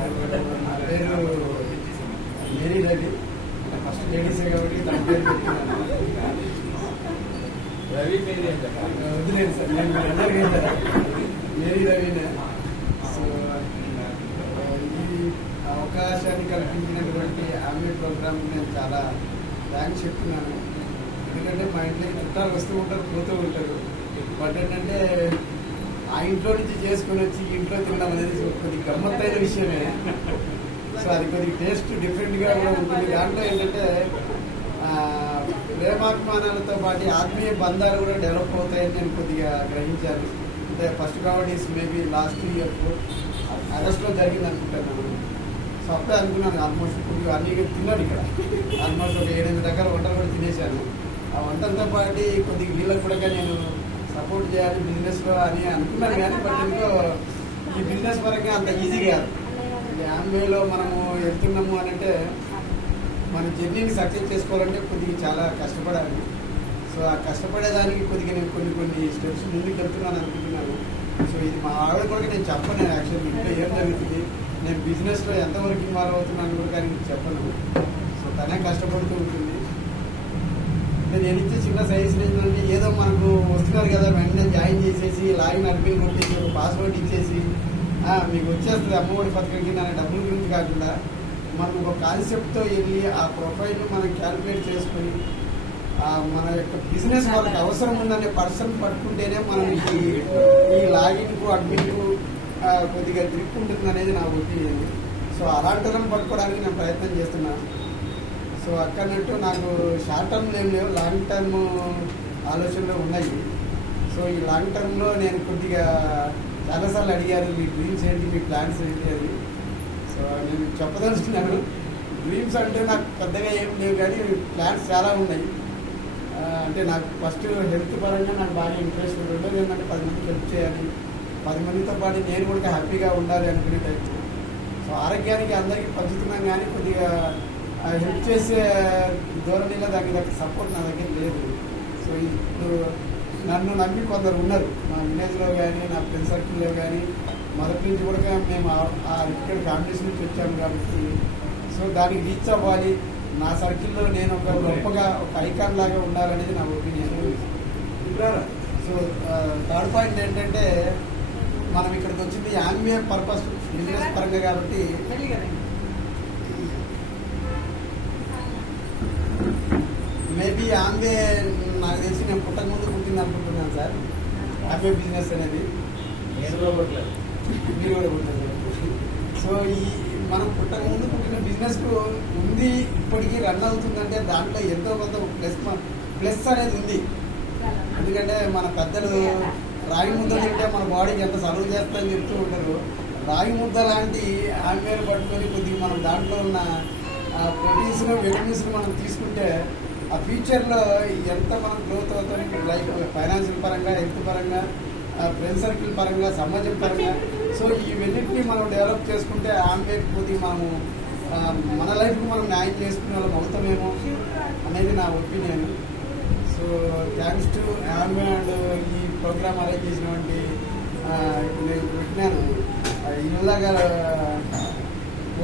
నా పేరు Mary Ravi. First లేడీసే కాబట్టి తన పేరు పెట్టుకున్నాను. రవి మేరీ అంటే వదిలేదు సార్, నేను అందరికీ మేరీ రవినే. సో ఈ అవకాశాన్ని కల్పించినటువంటి ఆమె ప్రోగ్రామ్ నేను చాలా థ్యాంక్స్ చెప్తున్నాను. ఎందుకంటే మా ఇంట్లోకి చుట్టాలు వస్తూ ఉంటారు, పోతూ ఉంటారు. బట్ ఏంటంటే ఆ ఇంట్లో నుంచి చేసుకుని వచ్చి ఇంట్లో తినడం అనేది కొద్దిగా గమ్మత్తైన విషయమే. సో అది కొద్దిగా టేస్ట్ డిఫరెంట్గా కూడా ఉంటుంది. దాంట్లో ఏంటంటే ప్రేమాభిమానాలతో పాటు ఆత్మీయ బంధాలు కూడా డెవలప్ అవుతాయని నేను కొద్దిగా గ్రహించాను. అంటే ఫస్ట్ కాబట్టి మేబీ లాస్ట్ ఇయర్ ఆగస్ట్లో జరిగింది అనుకుంటున్నాను. సో అప్పుడే అనుకున్నాను ఆల్మోస్ట్ కొద్దిగా అన్ని తిన్నాను ఇక్కడ. ఆల్మోస్ట్ ఒక 7-8 రకాల వంటలు కూడా తినేశాను. ఆ వంటలతో పాటు కొద్దిగా వీళ్ళకి కూడా నేను సపోర్ట్ చేయాలి బిజినెస్లో అని అనుకున్నాను. కానీ బట్ ఎందుకో ఈ బిజినెస్ పరంగా అంత ఈజీ కాదు. ఆంబేలో మనము వెళ్తున్నాము అని అంటే మన జర్నీని సక్సెస్ చేసుకోవాలంటే కొద్దిగా చాలా కష్టపడాలి. సో ఆ కష్టపడేదానికి కొద్దిగా నేను కొన్ని స్టెప్స్ ముందుకు వెళ్తున్నాను అనుకుంటున్నాను. సో ఇది మా ఆవిడ కూడా నేను చెప్పను యాక్చువల్లీ ఇంట్లో ఏం జరుగుతుంది, నేను బిజినెస్లో ఎంతవరకు ఇన్వాల్వ్ అవుతున్నాను కూడా కానీ మీకు చెప్పను. సో తనే కష్టపడుతూ ఉంటుంది. నేను ఇచ్చే చిన్న సజెషన్ ఏంటంటే ఏదో మనకు వస్తున్నారు కదా వెంటనే జాయిన్ చేసేసి లాగిన్ అడ్మిన్ కొట్టేసి ఒక పాస్వర్డ్ ఇచ్చేసి మీకు వచ్చేస్తుంది అమ్మఒడి పథకం కింద అనే డబ్బుల గురించి కాకుండా మనం ఒక కాన్సెప్ట్తో వెళ్ళి ఆ ప్రొఫైల్ని మనం క్యాలిక్యులేట్ చేసుకొని మన యొక్క బిజినెస్ వాళ్ళకి అవసరం ఉందనే పర్సన్ పట్టుకుంటేనే మనం ఈ లాగిన్కు అడ్మిన్కు కొద్దిగా గ్రిప్ ఉంటుంది అనేది నా ఒపీనియన్. సో అలాంటి వాళ్ళని పట్టుకోవడానికి నేను ప్రయత్నం చేస్తున్నాను. సో అక్కడట్టు నాకు షార్ట్ టర్మ్ ఏం లేవు, లాంగ్ టర్మ్ ఆలోచనలు ఉన్నాయి. సో ఈ లాంగ్ టర్మ్లో నేను కొద్దిగా చాలాసార్లు అడిగారు మీ డ్రీమ్స్ ఏంటి, మీ ప్లాన్స్ ఏంటి అని. సో నేను చెప్పదలుచుకున్నాను. డ్రీమ్స్ అంటే నాకు పెద్దగా ఏం లేవు కానీ ప్లాన్స్ చాలా ఉన్నాయి. అంటే నాకు ఫస్ట్ హెల్త్ పరంగా నాకు బాగా ఇంట్రెస్ట్ ఉంటుంది. ఏంటంటే 10 మందికి హెల్ప్ చేయాలి, 10 మందితో పాటు నేను కూడా హ్యాపీగా ఉండాలి అనుకునే టైపు. సో ఆరోగ్యానికి అందరికీ పంచుతున్నాం కానీ కొద్దిగా హెల్ప్ చేసే ధోరణిలో దానికి సపోర్ట్ నా దగ్గర లేదు. సో ఇప్పుడు నన్ను నమ్మి కొందరు ఉన్నారు మా విలేజ్లో కానీ నా ఫ్రెండ్ సర్కిల్లో కానీ. మొదటి నుంచి కూడా మేము ఇక్కడ ఫ్యామిలీస్ నుంచి వచ్చాము కాబట్టి సో దానికి రీచ్ అవ్వాలి, నా సర్కిల్లో నేను ఒక గొప్పగా ఒక ఐకాన్ లాగా ఉండాలనేది నా ఒపీనియన్. సో థర్డ్ పాయింట్ ఏంటంటే మనం ఇక్కడికి వచ్చింది ఆంబియ పర్పస్ బిజినెస్ పరంగా కాబట్టి మేబీ ఆంబే నాకు తెలిసి నేను పుట్టక ముందు పుట్టింది అనుకుంటున్నాను సార్. ఆంబే బిజినెస్ అనేది నేను కూడా పుట్టలేదు, మీరు కూడా పుట్టారు. సో ఈ మనం పుట్టక ముందు పుట్టిన బిజినెస్ ఉంది, ఇప్పటికీ రన్ అవుతుందంటే దాంట్లో ఎంతో కొంత ప్లస్ అనేది ఉంది. ఎందుకంటే మన పెద్దలు రాగి ముద్ద తింటే మన బాడీకి ఎంత సర్వ్ చేస్తుందని చెప్తూ ఉంటారు. రాగి ముద్ద లాంటి ఆంబేలు పట్టుకొని కొద్దిగా మనం దాంట్లో ఉన్న ప్రోటీన్స్ విటమిన్స్ మనం తీసుకుంటే ఆ ఫ్యూచర్లో ఎంత మనం గ్రోత్ అవుతాం, లైక్ ఫైనాన్షియల్ పరంగా, హెల్త్ పరంగా, ఫ్రెండ్ సర్కిల్ పరంగా, సమాజం పరంగా. సో ఇవన్నింటినీ మనం డెవలప్ చేసుకుంటే ఆంబే కొద్దిగా మనము మన లైఫ్కి మనం న్యాయం చేసుకునే వాళ్ళం అవుతామేమో అనేది నా opinion. So thanks to Ambe and ఈ ప్రోగ్రామ్ అరేంజ్ చేసినటువంటి నేను పెట్టినాను ఇలాగా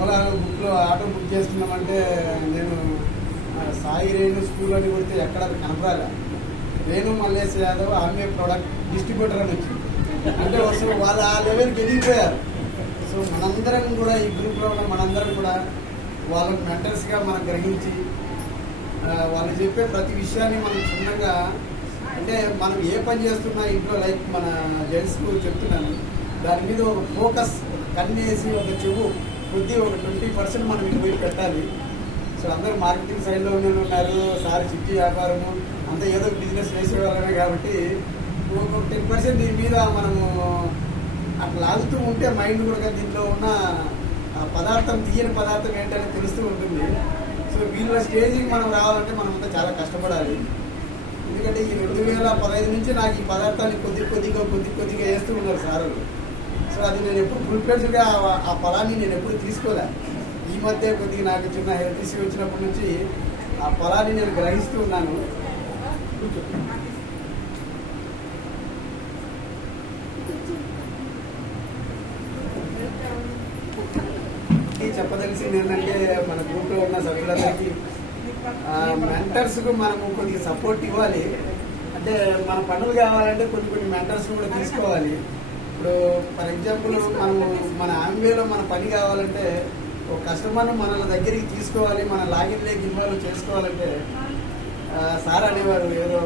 ఓలా బుక్లో ఆటో బుక్ చేసుకున్నామంటే నేను సాయి రేణు స్కూల్ అని కొడితే ఎక్కడ కనపడాలి. రేణు మల్లేష్ యాదవ్ ఆమె ప్రోడక్ట్ డిస్ట్రిబ్యూటర్ అని వచ్చింది అంటే వస్తూ వాళ్ళు ఆ లెవెల్కి ఎదిగిపోయారు. సో మనందరం కూడా ఈ గ్రూప్లో ఉన్న మనందరం కూడా వాళ్ళకి మెంటర్స్గా మనం గ్రహించి వాళ్ళు చెప్పే ప్రతి విషయాన్ని మనం క్షుణ్ణంగా అంటే మనం ఏ పని చేస్తున్నా ఇంట్లో లైక్ మన జెంట్స్కు చెప్తున్నాను దాని మీద ఒక ఫోకస్, ఒక కన్నేసి ఒక చెవు కొద్దిగా ఒక 20% మనం ఇటు పోయి పెట్టాలి. సో అందరూ మార్కెటింగ్ సైడ్లో ఉన్నారు, సార్ చిట్టి వ్యాపారము అంతా ఏదో బిజినెస్ చేసేవాళ్ళమే కాబట్టి ఒక 10% దీని మీద మనము అట్లా లాగుతూ ఉంటే మైండ్ కూడా దీంట్లో ఉన్న పదార్థం, తీయని పదార్థం ఏంటనే తెలుస్తూ ఉంటుంది. సో వీళ్ళ స్టేజ్కి మనం రావాలంటే మనం అంతా చాలా కష్టపడాలి. ఎందుకంటే ఈ 2015 నుంచి నాకు ఈ పదార్థాన్ని కొద్దిగా వేస్తూ ఉన్నారు సార్. సో అది నేను ఎప్పుడు ఫుల్ఫిల్స్గా ఆ ఫలాన్ని నేను ఎప్పుడు తీసుకోలే. ఈ మధ్య కొద్దిగా నాకు చిన్న హెల్త్ ఇష్యూ వచ్చినప్పటి నుంచి ఆ ఫలాన్ని నేను గ్రహిస్తూ ఉన్నాను. ఇది చెప్పదలిసింది ఏంటంటే మన గ్రూప్లో ఉన్న సభ్యులందరికీ మెంటర్స్కు మనము కొద్దిగా సపోర్ట్ ఇవ్వాలి. అంటే మన పనులు కావాలంటే కొన్ని మెంటర్స్ కూడా తీసుకోవాలి. ఇప్పుడు ఫర్ ఎగ్జాంపుల్ మనము మన ఆంబేలో మన పని కావాలంటే ఒక కస్టమర్ను మన దగ్గరికి తీసుకోవాలి, మన లాగిన్లోకి ఇన్వాల్వ్ చేసుకోవాలంటే సార్ అనేవారు, ఏదో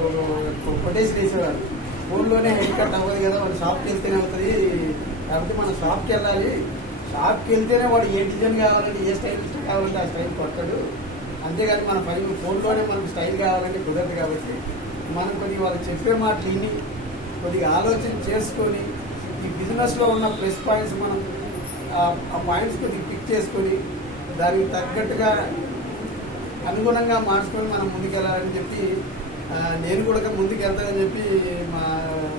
కొటేషన్ వేసేవారు, ఫోన్లోనే హెడ్ కట్ అవ్వదు కదా, వాడు షాప్కి వెళ్తేనే అవుతుంది, కాబట్టి మనం షాప్కి వెళ్ళాలి, షాప్కి వెళ్తేనే వాడు ఏ డిజైన్ కావాలంటే ఏ స్టైల్ కావాలంటే ఆ స్టైల్ కొడతాడు, అంతేగాని మన పని ఫోన్లోనే మనకు స్టైల్ కావాలంటే కుదరదు. కాబట్టి మనం కొద్దిగా వాళ్ళు చెప్పే మాటలు విని కొద్దిగా ఆలోచన చేసుకొని ఈ బిజినెస్లో ఉన్న ప్లస్ పాయింట్స్ మనం ఆ పాయింట్స్ కొద్దిగా పిక్ చేసుకొని దానికి తగ్గట్టుగా అనుగుణంగా మార్చుకొని మనం ముందుకెళ్ళాలని చెప్పి నేను కూడా ముందుకు వెళ్తానని చెప్పి మా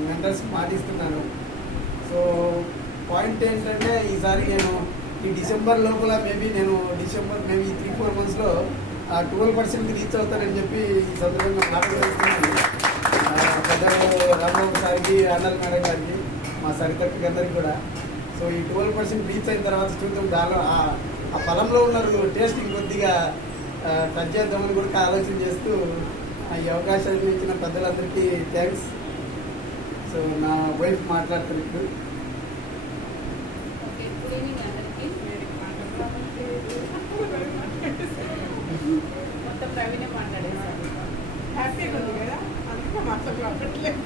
మెంటర్స్ మాటిస్తున్నాను. సో పాయింట్ ఏంటంటే ఈసారి నేను ఈ డిసెంబర్ లోపల మేబీ డిసెంబర్ 3-4 మంత్స్లో 12% రీచ్ అవుతానని చెప్పి ఈ సందర్భంగా మాట్లాడుతున్నాను. పెద్దలు రామబాబు సార్కి, అన్నల్ మేడం గారికి, మా సరితక్కకి అందరికి కూడా. సో ఈ 12% రీచ్ అయిన తర్వాత చూద్దాం, దానిలో ఆ ఫలంలో ఉన్న టేస్ట్ ఇంకొద్దిగా టచ్ చేద్దామని కూడా ఆలోచన చేస్తూ ఈ అవకాశాన్ని ఇచ్చిన పెద్దలందరికీ థ్యాంక్స్. సో నా వైఫ్ మాట్లాడుతాను ఇప్పుడు. గుడ్ ఈవినింగ్ అందరికీ. మొత్తం ప్రవీణే మాట్లాడేసారు. హ్యాపీగా ఉంది కదా, అందుకే మాట్లాడలేదు.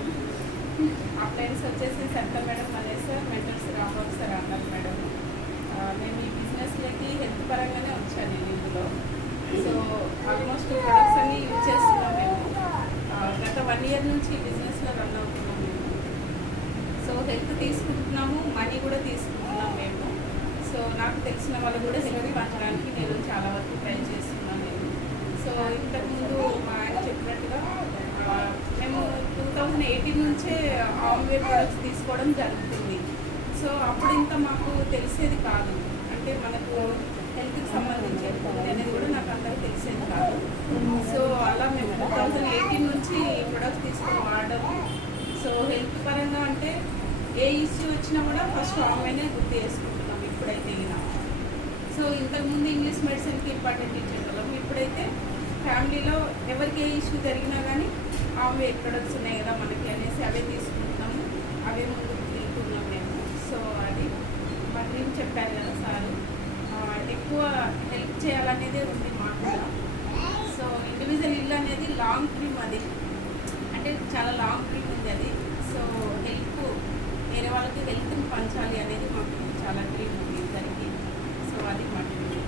అప్లయన్స్ వచ్చేసి centre madam Mallesh sir, mentors Rambabu sir, అన్నారు మేడం. నేను ఈ బిజినెస్లోకి హెల్త్ పరంగానే వచ్చాను నేను ఇందులో. సో ఆల్మోస్ట్ ప్రొడక్ట్స్ అన్ని యూజ్ చేస్తున్నాం మేము. గత 1 year నుంచి ఈ బిజినెస్లో రన్ అవుతున్నాం మేము. సో హెల్త్ తీసుకుంటున్నాము, మనీ కూడా తీసుకుంటున్నాం మేము. సో నాకు తెలిసిన వాళ్ళు కూడా హెల్త్ పంచడానికి నేను చాలా వరకు ట్రై చేస్తున్నాను నేను. సో ఇంతకుముందు మా ఆయన చెప్పినట్టుగా మేము 2018 నుంచే ఆమ్వే ప్రొడక్ట్స్ తీసుకోవడం జరుగుతుంది. సో అప్పుడు ఇంత మాకు తెలిసేది కాదు, అంటే మనకు హెల్త్కి సంబంధించి అనేది కూడా నాకు అందరూ తెలిసేది కాదు. సో అలా మేము 2018 నుంచి ప్రొడక్ట్స్ తీసుకొని వాడడం. సో హెల్త్ పరంగా అంటే ఏ ఇష్యూ వచ్చినా కూడా ఫస్ట్ ఆమ్వేనే గుర్తు చేసుకుంటున్నాం ఇప్పుడైతే ఇలా. సో ఇంతకుముందు ఇంగ్లీష్ మెడిసిన్కి ఇంపార్టెంట్ ఇచ్చేవాళ్ళం, ఇప్పుడైతే ఫ్యామిలీలో ఎవరికి ఏ ఇష్యూ జరిగినా కానీ ఆమె ప్రొడక్ట్స్ ఉన్నాయి కదా మనకి అనేసి అవే తీసుకుంటున్నాము, అవే ముందుకు వెళ్తున్నాం మేము. సో అది మా డ్రీమ్ చెప్పారు కదా సారు, ఎక్కువ హెల్ప్ చేయాలనేదే ఉంది మాకు కూడా. సో ఇండివిజువల్ ఇల్లు అనేది లాంగ్ డ్రీమ్, అది అంటే చాలా లాంగ్ డ్రీమ్ ఉంది అది. సో హెల్ప్ వేరే వాళ్ళకి హెల్త్ని పంచాలి అనేది మాకు చాలా డ్రీమ్ ఉంది ఇద్దరికి. సో అది మా డ్రీమ్.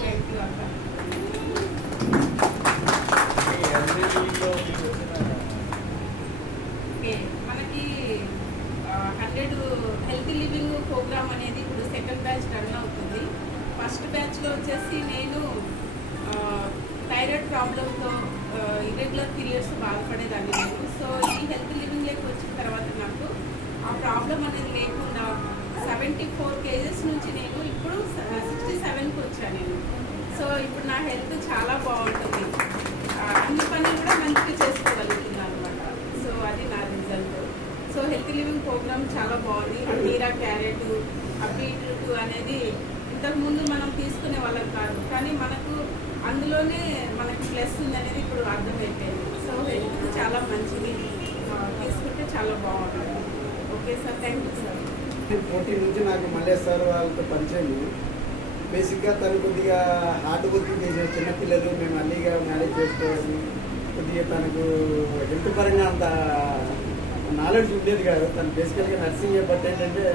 థ్యాంక్ యూ అక్క. ఓకే, మనకి 100 హెల్తీ లివింగ్ ప్రోగ్రామ్ అనేది ఇప్పుడు సెకండ్ బ్యాచ్ రన్ అవుతుంది. ఫస్ట్ బ్యాచ్లో వచ్చేసి నేను థైరాయిడ్ ప్రాబ్లంతో ఇర్రెగ్యులర్ పీరియడ్స్ బాధపడేదాన్ని నేను. సో ఈ హెల్తీ లివింగ్లోకి వచ్చిన తర్వాత నాకు ఆ ప్రాబ్లం అనేది లేకుండా 74 kgs నుంచి నేను ఇప్పుడు 67కి వచ్చాను నేను. సో ఇప్పుడు నా హెల్త్ చాలా బాగుంటుంది, అన్ని పనులు కూడా మంచిగా చేసుకోగలుగుతున్నాను అనమాట. సో అది నా result. So healthy living program చాలా బాగుంది. మీరా క్యారెట్, బీట్రూట్ అనేది ఇంతకుముందు మనం తీసుకునే వాళ్ళం కాదు, కానీ మనకు అందులోనే మనకి ప్లస్ ఉంది అనేది ఇప్పుడు అర్థమైపోయింది. సో హెల్త్ చాలా మంచిది, తీసుకుంటే చాలా బాగుంటుంది. Okay sir, thank you sir. 14 నుంచి నాకు మల్లేష్ సార్ వాళ్ళతో పరిచయం. బేసిక్గా తను కొద్దిగా హార్డ్ వర్కింగ్ చేసే చిన్నపిల్లలు మేము అన్నీగా మేనేజ్ చేసుకోవాలి, కొద్దిగా తనకు హెల్త్ పరంగా అంత నాలెడ్జ్ ఉండేది కాదు. తను బేసికల్గా నర్సింగ్, బట్ ఏంటంటే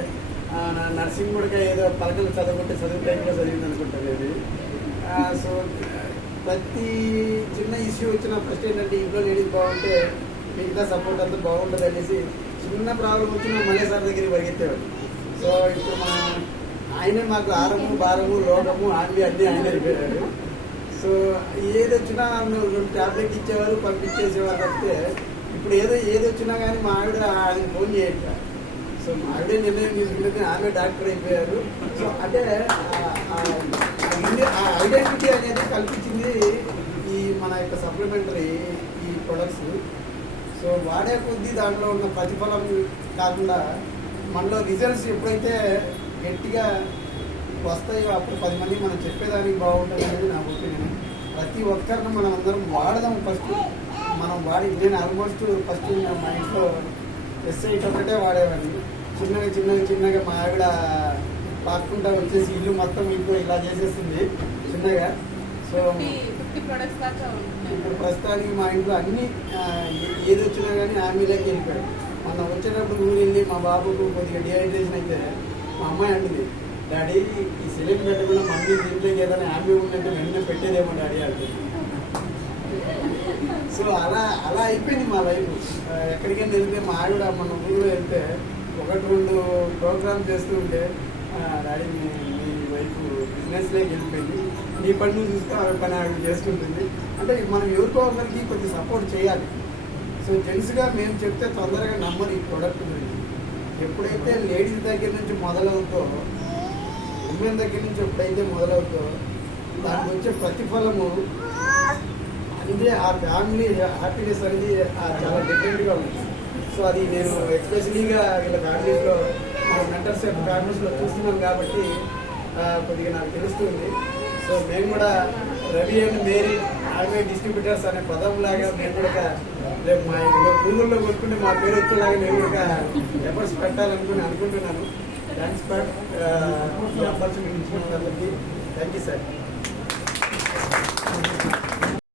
నర్సింగ్ కూడా ఏదో పలకలు చదువుకుంటే చదువు టైంలో చదివింది అనుకుంటుంది అది. సో ప్రతి చిన్న ఇష్యూ వచ్చినా ఫస్ట్ ఏంటంటే ఇంట్లో లేడీస్ బాగుంటే మిగతా సపోర్ట్ అంతా బాగుంటుంది అనేసి చిన్న ప్రాబ్లం వచ్చినా మల్లేష్ సార్ దగ్గరికి పరిగెత్తేవాడు. సో ఇప్పుడు ఆయనే మాకు ఆరము, భారము, రోగము, ఆన్వి అన్నీ ఆయన అయిపోయాడు. సో ఏది వచ్చినా 2 ట్యాబ్లెట్ ఇచ్చేవారు, పంపించేసేవారు తప్పితే ఇప్పుడు ఏది వచ్చినా కానీ మా ఆవిడ ఆయన ఫోన్ చేయట. సో మా ఆవిడే నిర్ణయం తీసుకుంటే ఆమె డాక్టర్ అయిపోయారు. సో అంటే ఐడెంటిటీ అనేది కల్పించింది ఈ మన యొక్క సప్లిమెంటరీ ఈ ప్రొడక్ట్స్. సో వాడే కొద్దీ దాంట్లో ఉన్న ప్రతిఫలం కాకుండా మనలో రిజల్ట్స్ ఎప్పుడైతే గట్టిగా వస్తాయో అప్పుడు 10 మంది మనం చెప్పేదానికి బాగుంటుంది అనేది నా ఒపీనియన్. ప్రతి ఒక్కరిని మనం అందరం వాడదాం ఫస్ట్. మనం వాడి నేను ఆల్మోస్ట్ ఫస్ట్ మా ఇంట్లో ఎస్ఐట్ ఒకటే వాడేవాడిని. చిన్నగా మా ఆవిడ పాక్కుంటా వచ్చేసి ఇల్లు మొత్తం ఇంట్లో ఇలా చేసేస్తుంది చిన్నగా. సో 50 ప్రొడక్ట్స్ దాకా ఉంటున్నాయి. ఇప్పుడు ప్రస్తుతానికి మా ఇంట్లో అన్ని ఏది వచ్చినా కానీ ఆమెలోకి వెళ్ళిపోయాడు. మొన్న వచ్చేటప్పుడు ఊరు వెళ్ళి మా బాబుకు కొద్దిగా డిహైడ్రేషన్ అయితే మా అమ్మాయి అంటుంది, డాడీ ఈ సిలిండర్ పెట్టకుండా మమ్మీ దీంట్లోకి ఏదైనా ఆమె ఉందంటే వెంటనే పెట్టేదేమో డాడీ అంటుంది. సో అలా అయిపోయింది మా లైఫ్. ఎక్కడికైనా వెళ్తే మా ఆవిడ మన ఊళ్ళో వెళ్తే 1-2 ప్రోగ్రామ్ చేస్తూ ఉంటే డాడీ మీ వైఫ్ బిజినెస్లోకి వెళ్ళిపోయింది, నీ పని నువ్వు చూసుకో, ఆవిడ పని ఆవిడ చేసుకుంటుంది. అంటే మనం ఎవరికో ఒకరికి కొంచెం సపోర్ట్ చేయాలి. సో జెంట్స్గా మేము చెప్తే తొందరగా నమ్మరు ఈ ప్రోడక్ట్ గురించి. ఎప్పుడైతే లేడీస్ దగ్గర నుంచి మొదలవుతో, ఉమెన్ దగ్గర నుంచి ఎప్పుడైతే మొదలవుతో దానికి వచ్చే ప్రతిఫలము అంటే ఆ ఫ్యామిలీ హ్యాపీనెస్ అనేది చాలా డిఫరెంట్గా ఉంది. సో అది నేను ఎస్పెషలీగా వీళ్ళ ఫ్యామిలీస్లో మన మెంటర్స్ యొక్క ఫ్యామిలీస్లో చూస్తున్నాం కాబట్టి కొద్దిగా నాకు తెలుస్తుంది. సో మేము కూడా Ravi and Mary army distributors అనే పదంలాగా మేము కూడా రేపు మా గూగుల్లో కొట్టుకుంటే మా పేరు వచ్చేలాగా మేము కూడా ఎఫర్ట్స్ పెట్టాలనుకుని అనుకుంటున్నాను. థ్యాంక్స్ ఫర్ ఆపర్చునిటీ ఇచ్చిన వాళ్ళకి. Thank you sir.